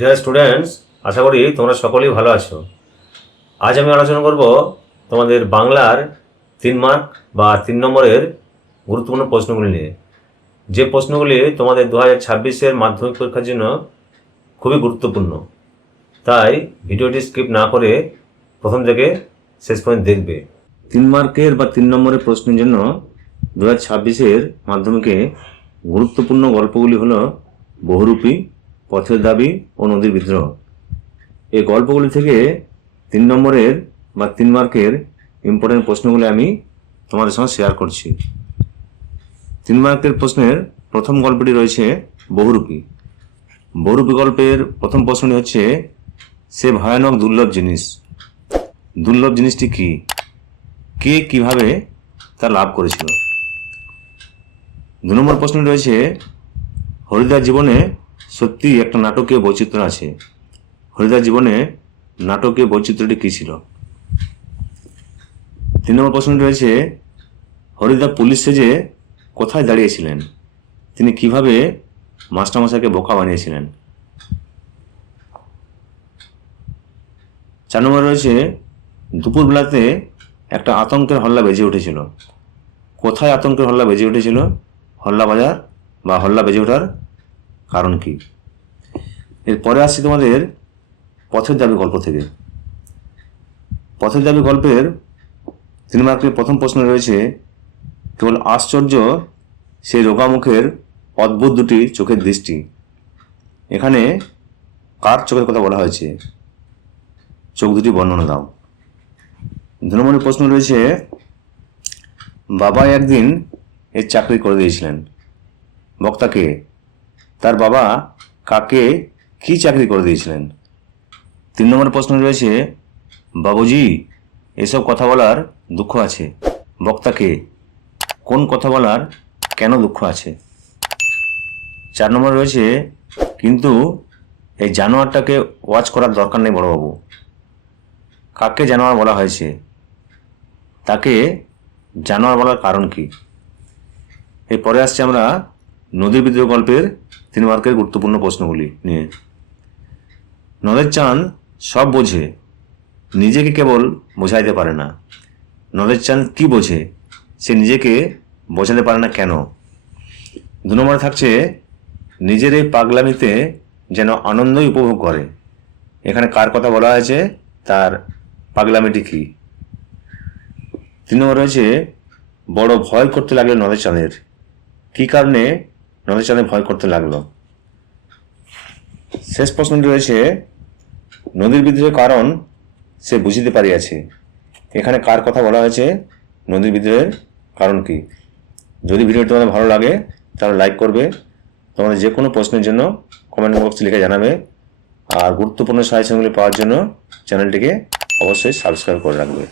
Dear students আশা করি তোমরা সকলেই ভালো আছো। আজ আমি আলোচনা করব তোমাদের বাংলার তিন মার্ক বা তিন নম্বরের গুরুত্বপূর্ণ প্রশ্নগুলি নিয়ে। যে প্রশ্নগুলি তোমাদের দু হাজার ছাব্বিশের মাধ্যমিক পরীক্ষার জন্য খুবই গুরুত্বপূর্ণ, তাই ভিডিওটি স্কিপ না করে প্রথম থেকে শেষ পর্যন্ত দেখবে। তিন মার্কের বা তিন নম্বরের প্রশ্নের জন্য দু হাজার ছাব্বিশের মাধ্যমিকে গুরুত্বপূর্ণ গল্পগুলি হলো বহুরূপী পথের দাবি ও নদীর বিদ্রোহ। এই গল্পগুলি থেকে তিন নম্বরের বা তিন মার্কের ইম্পর্টেন্ট প্রশ্নগুলি আমি তোমাদের সঙ্গে শেয়ার করছি। তিন মার্কের প্রশ্নের প্রথম গল্পটি রয়েছে বহুরূপী। বহুরূপী গল্পের প্রথম প্রশ্নটি হচ্ছে, সে ভয়ানক দুর্লভ জিনিস। দুর্লভ জিনিসটি কি? কে কীভাবে তা লাভ করেছিল? দু নম্বর প্রশ্ন রয়েছে হরিদার জীবনে সত্যি একটা নাটকীয় বৈচিত্র্য আছে। হরিদার জীবনে নাটকীয় বৈচিত্র্যটি কী ছিল? তিন নম্বর প্রশ্ন রয়েছে, হরিদা পুলিশ সেজে কোথায় দাঁড়িয়েছিলেন? তিনি কীভাবে মাস্টারমশাইকে বোকা বানিয়েছিলেন? চার নম্বর রয়েছে, দুপুরবেলাতে একটা আতঙ্কের হল্লা বেজে উঠেছিল। কোথায় আতঙ্কের হল্লা বেজে উঠেছিল? হল্লা বাজার বা হল্লা বেজে ওঠার কারণ কি? এরপরে আসছি তোমাদের পথের দাবি গল্প থেকে। পথের দাবি গল্পের তিন মার্কের প্রথম প্রশ্ন রয়েছে, কেবল আশ্চর্য সেই রোগামুখের অদ্ভুত দুটি চোখের দৃষ্টি। এখানে কার চোখের কথা বলা হয়েছে? চোখ দুটি বর্ণনা দাও। দু নম্বরের প্রশ্ন রয়েছে বাবা একদিন এর চাকরি করে দিয়েছিলেন। বক্তাকে তার বাবা কাকে কি চাকরি করে দিয়েছিলেন? তিন নম্বর প্রশ্ন রয়েছে, বাবুজি, এসব কথা বলার দুঃখ আছে। বক্তাকে কোন কথা বলার কেন দুঃখ আছে? চার নম্বর রয়েছে, কিন্তু এই জানোয়ারটাকে ওয়াচ করার দরকার নেই বড়বাবু। কাকে জানোয়ার বলা হয়েছে? তাকে জানোয়ার বলার কারণ কি? এরপরে আসছে আমরা নদীর বিদ্রোহ গল্পের তিন মার্কের গুরুত্বপূর্ণ প্রশ্নগুলি নিয়ে। নদের চান সব বোঝে, নিজেকে কেবল বোঝাইতে পারে না। নদের চান কি বোঝে, সে নিজেকে বোঝাতে পারে না কেন? দু নম্বরে থাকছে, নিজের এই পাগলামিতে যেন আনন্দই উপভোগ করে। এখানে কার কথা বলা হয়েছে, তার পাগলামিটি কী? তিন নম্বর রয়েছে, বড় ভয় করতে লাগল নদের চাঁদের। কী কারণে নদের চাঁদে ভয় করতে লাগল। শেষ প্রশ্নটি রয়েছে, নদীর বিদ্রোহের কারণ সে বুঝিতে পারিয়াছে। এখানে কার কথা বলা হয়েছে? নদীর বিদ্রোহের কারণ কি? যদি ভিডিওটি তোমাদের ভালো লাগে, তাহলে লাইক করবে। তোমাদের যে কোনো প্রশ্নের জন্য কমেন্ট বক্সে লিখে জানাবে। আর গুরুত্বপূর্ণ সাজেশনগুলি পাওয়ার জন্য চ্যানেলটিকে অবশ্যই সাবস্ক্রাইব করে রাখবে।